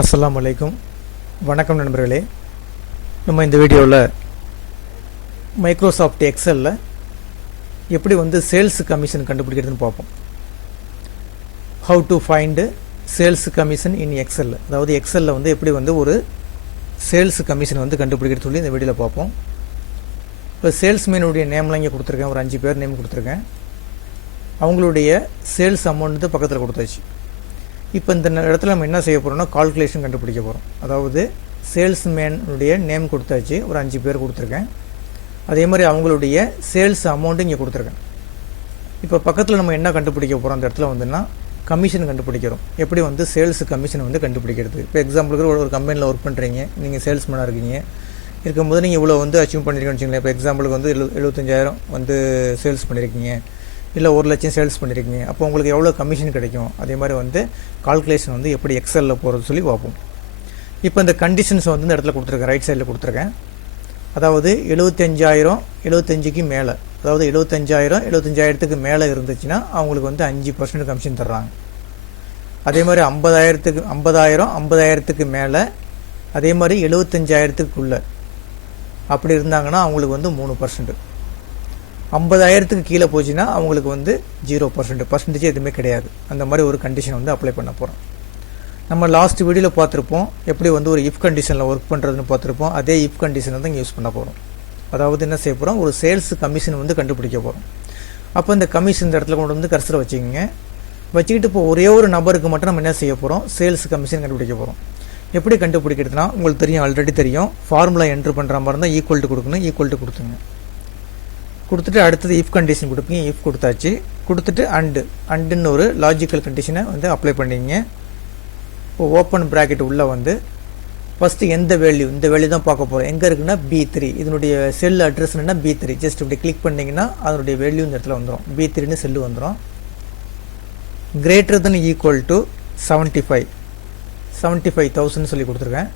அஸ்ஸலாமு அலைக்கும். வணக்கம் நண்பர்களே. நம்ம இந்த வீடியோவில் மைக்ரோசாஃப்ட் எக்ஸலில் எப்படி சேல்ஸ் கமிஷன் கண்டுபிடிக்கிறதுன்னு பார்ப்போம். How to find sales commission in excel. அதாவது எக்ஸலில் எப்படி ஒரு சேல்ஸ் கமிஷன் கண்டுபிடிக்கிறது சொல்லி இந்த வீடியோவில் பார்ப்போம். இப்போ சேல்ஸ்மேனுடைய நேம்லாம் இங்கே கொடுத்துருக்கேன். ஒரு 5 பேர் நேம் கொடுத்துருக்கேன். அவங்களுடைய சேல்ஸ் அமௌண்ட் பக்கத்தில் கொடுத்தாச்சு. இப்போ இந்த இடத்துல நம்ம என்ன செய்ய போகிறோம்னா கால்குலேஷன் கண்டுபிடிக்க போகிறோம். அதாவது சேல்ஸ்மேனுடைய நேம் கொடுத்தாச்சு, ஒரு 5 பேர் கொடுத்துருக்கேன். அதே மாதிரி அவங்களுடைய சேல்ஸ் அமௌண்ட்டு இங்கே கொடுத்துருக்கேன். இப்போ பக்கத்தில் நம்ம என்ன கண்டுபிடிக்க போகிறோம் அந்த இடத்துல கமிஷன் கண்டுபிடிக்கிறோம். எப்படி சேல்ஸ் கமிஷன் கண்டுபிடிக்கிறது. இப்போ எக்ஸாம்பிளுக்கு ஒரு கம்பெனியில் ஒர்க் பண்ணுறீங்க, நீங்கள் சேல்ஸ்மேனாக இருக்கீங்க. இருக்கும்போது நீங்கள் இவ்வளோ அச்சீவ் பண்ணியிருக்கீங்கன்னு வச்சுங்களேன். இப்போ எக்ஸாம்பிளுக்கு 75,000 சேல்ஸ் பண்ணியிருக்கீங்க, இல்லை 1,00,000 சேல்ஸ் பண்ணியிருக்கீங்க. அப்போ உங்களுக்கு எவ்வளோ கமிஷன் கிடைக்கும். அதே மாதிரி கால்குலேஷன் எப்படி எக்ஸலில் போகிறது சொல்லி பார்ப்போம். இப்போ இந்த கண்டிஷன்ஸ் இந்த இடத்துல கொடுத்துருக்கேன், ரைட் சைடில் கொடுத்துருக்கேன். அதாவது 75,000 75க்கு மேலே, அதாவது 75,000 75,000க்கு மேலே இருந்துச்சுன்னா அவங்களுக்கு 5% கமிஷன் தர்றாங்க. அதே மாதிரி 50,000 50,000க்கு மேலே, அதே மாதிரி 75,000க்குள்ளே அப்படி இருந்தாங்கன்னா அவங்களுக்கு 3%. 50,000க்கு கீழே போச்சுன்னா அவங்களுக்கு 0% பர்சன்டேஜ் எதுவுமே கிடையாது. அந்த மாதிரி ஒரு கண்டிஷன் அப்ளை பண்ண போகிறோம். நம்ம லாஸ்ட் வீடியோவில் பார்த்துருப்போம் எப்படி ஒரு இஃப் கண்டிஷனில் ஒர்க் பண்ணுறதுன்னு பார்த்துருப்போம். அதே இஃப் கண்டிஷனை தான் யூஸ் பண்ண போகிறோம். அதாவது என்ன செய்ய போகிறோம், ஒரு சேல்ஸ் கமிஷன் கண்டுபிடிக்க போகிறோம். அப்போ இந்த கமிஷன் இந்த இடத்துல கொண்டு கர்சரை வச்சுக்கோங்க. வச்சுக்கிட்டு இப்போ ஒரே ஒரு நபருக்கு மட்டும் நம்ம என்ன செய்ய போகிறோம், சேல்ஸ் கமிஷன் கண்டுபிடிக்க போகிறோம். எப்படி கண்டுபிடிக்கிறதுனா உங்களுக்கு தெரியும், ஆல்ரெடி தெரியும். ஃபார்முலா என்ட்ரு பண்ணுற மாதிரி இருந்தால் ஈக்குவல் டு கொடுக்கணும், ஈக்குவல் டு கொடுத்துங்க. கொடுத்துட்டு அடுத்தது இஃப் கண்டிஷன் கொடுப்பீங்க. இஃப் கொடுத்தாச்சு. கொடுத்துட்டு அண்டுன்னு ஒரு லாஜிக்கல் கண்டிஷனை அப்ளை பண்ணிங்க. இப்போ ஓப்பன் ப்ராக்கெட் உள்ளே ஃபஸ்ட்டு எந்த வேல்யூ, இந்த வேல்யூ தான் பார்க்க போகிறோம். எங்கே இருக்குன்னா B3. இதனுடைய செல் அட்ரஸ் என்னன்னா B3. ஜஸ்ட் இப்படி கிளிக் பண்ணிங்கன்னா அதனுடைய வேல்யூ இந்த இடத்துல வந்துடும். B3ன்னு செல்லு வந்துடும். கிரேட்டர் தென் ஈக்குவல் டு 75,000 சொல்லி கொடுத்துருக்கேன்.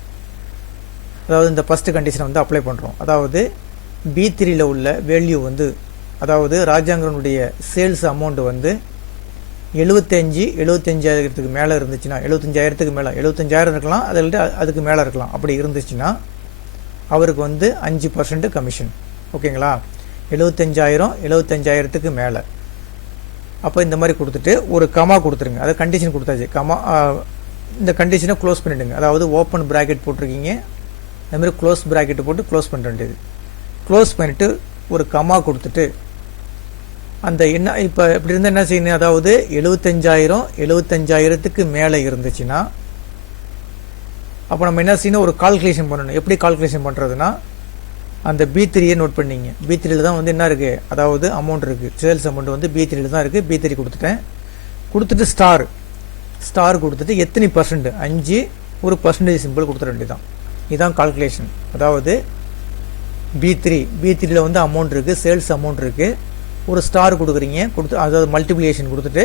அதாவது இந்த ஃபஸ்ட்டு கண்டிஷனை அப்ளை பண்ணுறோம். அதாவது B3யில் உள்ள வேல்யூ அதாவது ராஜாங்கனுடைய சேல்ஸ் அமௌண்ட் 75,000க்கு மேலே இருந்துச்சுன்னா, 75,000க்கு மேலே, 75,000 இருக்கலாம், அதில் அதுக்கு மேலே இருக்கலாம். அப்படி இருந்துச்சுன்னா அவருக்கு 5% கமிஷன். ஓகேங்களா? 75,000 75,000க்கு மேலே. அப்போ இந்த மாதிரி கொடுத்துட்டு ஒரு கமா கொடுத்துருங்க. அதை கண்டிஷன் கொடுத்தாச்சு. கமா இந்த கண்டிஷனை க்ளோஸ் பண்ணிவிடுங்க. அதாவது ஓப்பன் ப்ராக்கெட் போட்டிருக்கீங்க, அதுமாதிரி க்ளோஸ் ப்ராக்கெட்டு போட்டு க்ளோஸ் பண்ண வேண்டியது. க்ளோஸ் பண்ணிவிட்டு ஒரு கமா கொடுத்துட்டு அந்த என்ன இப்போ இப்படி இருந்தால் என்ன செய்யணும், அதாவது 75,000 75,000க்கு மேலே இருந்துச்சுன்னா அப்போ நம்ம என்ன செய்யணும், ஒரு கால்குலேஷன் பண்ணணும். எப்படி கால்குலேஷன் பண்ணுறதுன்னா அந்த B3யை நோட் பண்ணிங்க. B3யில் தான் என்ன இருக்குது, அதாவது அமௌண்ட் இருக்குது, சேல்ஸ் அமௌண்ட் B3யில் தான் இருக்குது. B3 கொடுத்துட்டேன். கொடுத்துட்டு ஸ்டார் கொடுத்துட்டு எத்தனை பர்சன்ட், 5 ஒரு பர்சன்டேஜ் சிம்பிள் கொடுத்துட வேண்டியதான். இதுதான் கால்குலேஷன். அதாவது B3யில் அமௌண்ட் இருக்குது, சேல்ஸ் அமௌண்ட் இருக்குது. ஒரு ஸ்டார் கொடுக்குறீங்க, அதாவது மல்டிப்ளிகேஷன் கொடுத்துட்டு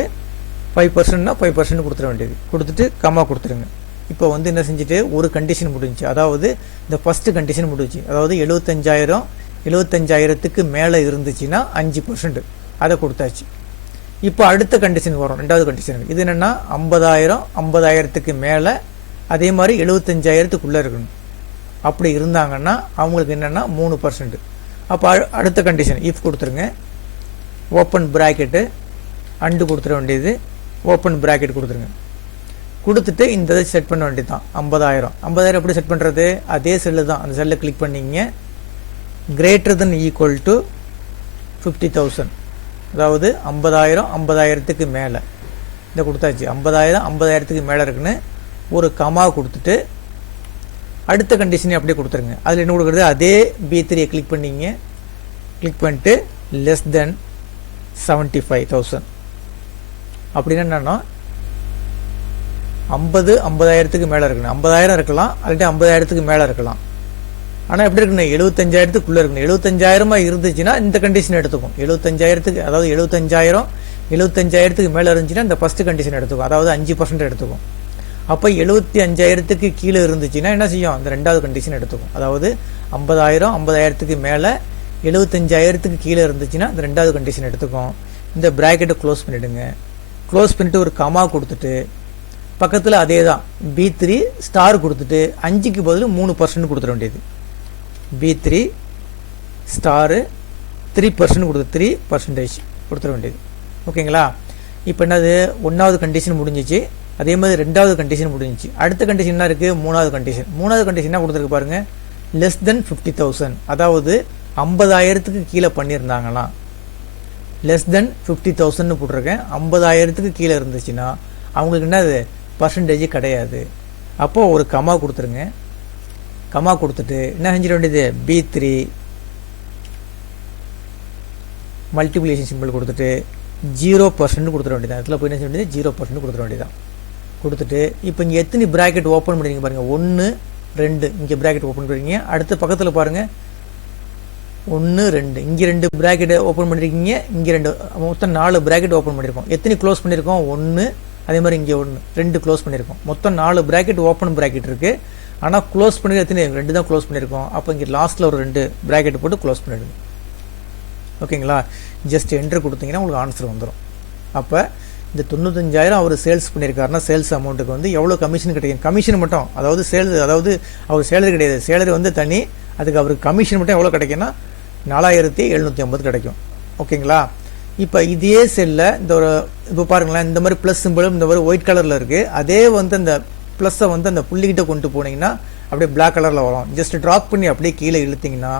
5%னா 5% கொடுத்துட வேண்டியது. கொடுத்துட்டு கம்மா கொடுத்துருங்க. இப்போ என்ன செஞ்சுட்டு ஒரு கண்டிஷன் முடிஞ்சு, அதாவது இந்த ஃபஸ்ட்டு கண்டிஷன் முடிஞ்சு. அதாவது 75,000 75,000க்கு மேலே இருந்துச்சுன்னா 5% அதை கொடுத்தாச்சு. இப்போ அடுத்த கண்டிஷன் வரும், ரெண்டாவது கண்டிஷன். இது என்னென்னா 50,000 50,000க்கு மேலே, அதே மாதிரி 75,000க்குள்ளே இருக்கணும். அப்படி இருந்தாங்கன்னா அவங்களுக்கு என்னென்னா 3%. அப்போ அடுத்த கண்டிஷன் இஃப் கொடுத்துருங்க. ஓப்பன் ப்ராக்கெட்டு அண்டு கொடுத்துட வேண்டியது. ஓப்பன் ப்ராக்கெட் கொடுத்துருங்க. கொடுத்துட்டு இந்த இதை செட் பண்ண வேண்டியது தான். 50,000 எப்படி செட் பண்ணுறது, அதே செல்லு தான். அந்த செல்லை கிளிக் பண்ணிங்க. கிரேட்டர் தென் ஈக்குவல் டு 50,000, அதாவது 50,000 50,000க்கு மேலே. இதை கொடுத்தாச்சு. 50,000 50,000க்கு மேலே இருக்குன்னு ஒரு கமா கொடுத்துட்டு அடுத்த கண்டிஷனை அப்படியே கொடுத்துருங்க. அதில் என்ன கொடுக்குறது, அதே B3யை கிளிக் பண்ணிங்க. கிளிக் பண்ணிட்டு லெஸ் தென் 75,000 அப்படின்னா என்னன்னா 50,000க்கு மேலே இருக்கணும். 50,000 இருக்கலாம், அல்லது 50,000க்கு மேலே இருக்கலாம். ஆனால் எப்படி இருக்கணும், 75,000க்குள்ளே இருக்கணும். 75,000 இருந்துச்சுன்னா இந்த கண்டிஷன் எடுத்துக்கும். 75,000க்கு, அதாவது 75,000 75,000க்கு மேலே இருந்துச்சுன்னா இந்த ஃபஸ்ட்டு கண்டிஷன் எடுத்துக்கும், அதாவது 5% எடுத்துக்கும். அப்போ 75,000க்கு கீழே இருந்துச்சுன்னா என்ன செய்யும், அந்த ரெண்டாவது கண்டிஷன் எடுத்துக்கும். அதாவது 50,000 50,000க்கு மேலே, 75,000க்கு கீழே இருந்துச்சுன்னா அந்த ரெண்டாவது கண்டிஷன் எடுத்துக்கும். இந்த ப்ராக்கெட்டை க்ளோஸ் பண்ணிவிடுங்க. க்ளோஸ் பண்ணிட்டு ஒரு கமா கொடுத்துட்டு பக்கத்தில் அதே தான் B3 ஸ்டார் கொடுத்துட்டு 5க்கு பதில் 3% கொடுத்துட வேண்டியது. B3 ஸ்டாரு 3% கொடுத்து 3% கொடுத்துட வேண்டியது. ஓகேங்களா? இப்போ என்னது, 1வது கண்டிஷன் முடிஞ்சிச்சு, அதே மாதிரி 2வது கண்டிஷன் முடிஞ்சிச்சு. அடுத்த கண்டிஷன் என்ன இருக்குது, 3வது கண்டிஷன். 3வது கண்டிஷன் என்ன கொடுத்துருக்கு பாருங்கள், லெஸ் தென் 50,000, அதாவது 50,000க்கு கீழே பண்ணியிருந்தாங்களாம். லெஸ் தென் 50,000 போட்டிருக்கேன். 50,000க்கு கீழே இருந்துச்சுன்னா அவங்களுக்கு என்னது பர்சன்டேஜ் கிடையாது. அப்போது ஒரு கமா கொடுத்துருங்க. கமா கொடுத்துட்டு என்ன செஞ்சிட வேண்டியது, B3 மல்டிப்ளிகேஷன் சிம்பிள் கொடுத்துட்டு 0% கொடுத்துட வேண்டியதான். இடத்துல போய் என்ன செய்ய வேண்டியது, 0% கொடுத்துட வேண்டியதான். கொடுத்துட்டு இப்போ இங்கே எத்தனை ப்ராக்கெட் ஓப்பன் பண்ணுறீங்க பாருங்கள், 1 2 இங்கே ப்ராக்கெட் ஓப்பன் பண்ணுறீங்க. அடுத்த பக்கத்தில் பாருங்கள் 1 2 இங்கே 2 ப்ராக்கெட் ஓப்பன் பண்ணியிருக்கீங்க, இங்கே 2, மொத்தம் 4 ப்ராக்கெட் ஓப்பன் பண்ணியிருக்கோம். எத்தனை க்ளோஸ் பண்ணியிருக்கோம், 1, அதே மாதிரி இங்கே 1 2 க்ளோஸ் பண்ணியிருக்கோம். மொத்தம் 4 ப்ராக்கெட் ஓப்பன் ப்ராக்கெட் இருக்குது. ஆனால் க்ளோஸ் பண்ணி எத்தனை 2 தான் க்ளோஸ் பண்ணியிருக்கோம். அப்போ இங்கே லாஸ்ட்டில் ஒரு 2 ப்ராக்கெட் போட்டு க்ளோஸ் பண்ணிவிடுங்க. ஓகேங்களா? ஜஸ்ட் என்ட்ரு கொடுத்தீங்கன்னா உங்களுக்கு ஆன்சர் வந்துடும். அப்போ இந்த 95,000 அவர் சேல்ஸ் பண்ணியிருக்காருன்னா சேல்ஸ் அமௌண்ட்டுக்கு வந்து எவ்வளோ கமிஷன் கிடைக்கும், கமிஷன் மட்டும், அதாவது அதாவது அவர் சேலரி கிடையாது, சேலரி வந்து தனி, அதுக்கு அவருக்கு கமிஷன் மட்டும் எவ்வளோ கிடைக்குன்னா 4,750 கிடைக்கும். ஓகேங்களா? இப்போ இதே செல்லில் இந்த ஒரு இப்போ பாருங்களேன், இந்த மாதிரி ப்ளஸ் சிம்பிளும் இந்த மாதிரி ஒயிட் கலரில் இருக்குது. அதே வந்து அந்த ப்ளஸ்ஸை வந்து அந்த புள்ளிக்கிட்ட கொண்டு போனீங்கன்னா அப்படியே பிளாக் கலரில் வரும். ஜஸ்ட் ட்ராப் பண்ணி அப்படியே கீழே இழுத்திங்கன்னா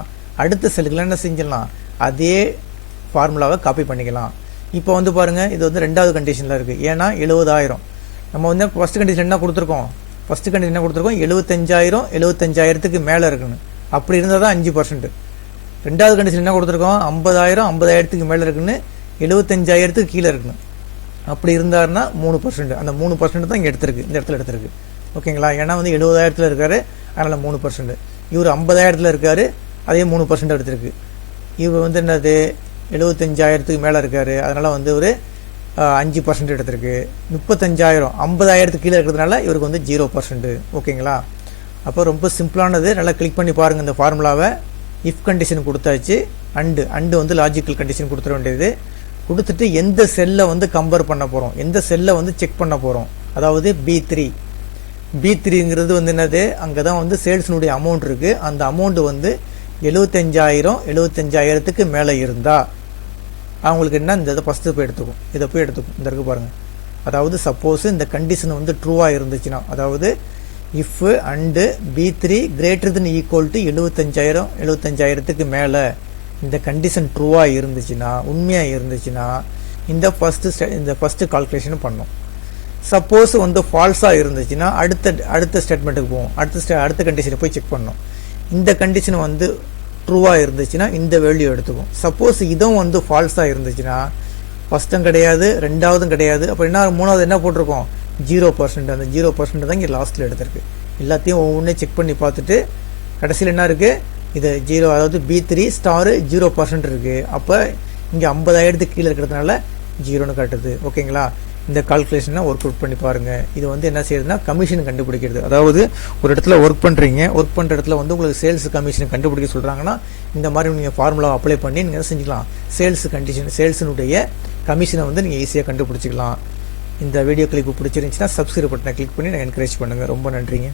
அடுத்த செல்லுக்குலாம் என்ன செஞ்சிடலாம், அதே ஃபார்முலாவை காப்பி பண்ணிக்கலாம். இப்போ வந்து பாருங்கள், இது வந்து 2வது கண்டிஷனில் இருக்குது. ஏன்னா 70,000 நம்ம வந்து ஃபஸ்ட்டு கண்டிஷன் என்ன கொடுத்துருக்கோம், ஃபஸ்ட்டு கண்டிஷன் என்ன கொடுத்துருக்கோம், 75,000 75,000க்கு மேலே இருக்குன்னு. அப்படி இருந்தால் தான் 5%. 2வது கண்டிஷன் என்ன கொடுத்துருக்கோம், 50,000 50,000க்கு மேலே இருக்குன்னு, 75,000க்கு கீழே இருக்குன்னு. அப்படி இருந்தாருன்னா 3%. அந்த 3% தான் இங்கே எடுத்திருக்கு, இந்த இடத்துல எடுத்திருக்கு. ஓகேங்களா? ஏன்னா வந்து 70,000த்தில் இருக்கார், அதனால் 3%. இவர் 50,000த்தில் இருக்கார், அதே 3% எடுத்திருக்கு. இவர் வந்து என்னது 75,000க்கு மேலே இருக்கார், அதனால் வந்து ஒரு 5% எடுத்திருக்கு. 35,000 50,000க்கு கீழே இருக்கிறதுனால இவருக்கு வந்து 0%. ஓகேங்களா? அப்போ ரொம்ப சிம்பிளானது. நல்லா கிளிக் பண்ணி பாருங்கள் இந்த ஃபார்முலாவை. இஃப் கண்டிஷன் கொடுத்தாச்சு, அண்டு வந்து லாஜிக்கல் கண்டிஷன் கொடுத்துட வேண்டியது. கொடுத்துட்டு எந்த செல்லை வந்து கம்பேர் பண்ண போகிறோம், எந்த செல்லை வந்து செக் பண்ண போகிறோம், அதாவது B3ங்கிறது வந்து என்னது, அங்கே தான் வந்து சேல்ஸினுடைய அமௌண்ட் இருக்குது. அந்த அமௌண்ட்டு வந்து 75,000 75,000க்கு மேலே இருந்தால் அவங்களுக்கு என்ன, இந்த இதை ஃபஸ்ட்டு போய் எடுத்துக்கும், இதை போய் எடுத்துக்கும். இந்த இருக்கு பாருங்கள். அதாவது சப்போஸ் இந்த கண்டிஷன் வந்து ட்ரூவாக இருந்துச்சுன்னா, அதாவது if and B3 greater than equal to 75,000 75,000க்கு மேலே இந்த கண்டிஷன் ட்ரூவாக இருந்துச்சுன்னா, உண்மையாக இருந்துச்சுன்னா இந்த ஃபஸ்ட்டு கால்குலேஷன் பண்ணோம். சப்போஸ் வந்து ஃபால்ஸாக இருந்துச்சுன்னா அடுத்த ஸ்டேட்மெண்ட்டுக்கு போவோம், அடுத்த கண்டிஷனை போய் செக் பண்ணோம். இந்த கண்டிஷன் வந்து ட்ரூவாக இருந்துச்சுன்னா இந்த வேல்யூ எடுத்துக்கும். சப்போஸ் இதுவும் வந்து ஃபால்ஸாக இருந்துச்சுன்னா ஃபஸ்ட்டும் கிடையாது, 2வதும் கிடையாது. அப்போ என்ன 3வது என்ன போட்டிருக்கோம், 0%. அந்த 0% தான் இங்கே லாஸ்ட்டில் எடுத்திருக்கு. எல்லாத்தையும் ஒவ்வொன்றே செக் பண்ணி பார்த்துட்டு கடைசியில் என்ன இருக்குது, இது 0, அதாவது B3 ஸ்டாரு 0% இருக்குது. அப்போ இங்கே 50,000க்கு கீழே இருக்கிறதுனால 0ன்னு காட்டுது. ஓகேங்களா? இந்த கால்குலேஷனை ஒர்க் அவுட் பண்ணி பாருங்கள். இது வந்து என்ன செய்யுதுன்னா கமிஷன் கண்டுபிடிக்கிறது. அதாவது ஒரு இடத்துல ஒர்க் பண்ணுறீங்க, ஒர்க் பண்ணுற இடத்துல வந்து உங்களுக்கு சேல்ஸ் கமிஷன் கண்டுபிடிக்க சொல்கிறாங்கன்னா இந்த மாதிரி நீங்கள் ஃபார்முலா அப்ளை பண்ணி நீங்கள் என்ன செஞ்சுக்கலாம், சேல்ஸினுடைய கமிஷனை வந்து நீங்கள் ஈஸியாக கண்டுபிடிச்சிக்கலாம். இந்த வீடியோ கிளிப்பு பிடிச்சிருந்துச்சுன்னா சப்ஸ்கிரைப் பட்டனை கிளிக் பண்ணி நான் என்கரேஜ் பண்ணுங்கள். ரொம்ப நன்றிங்க.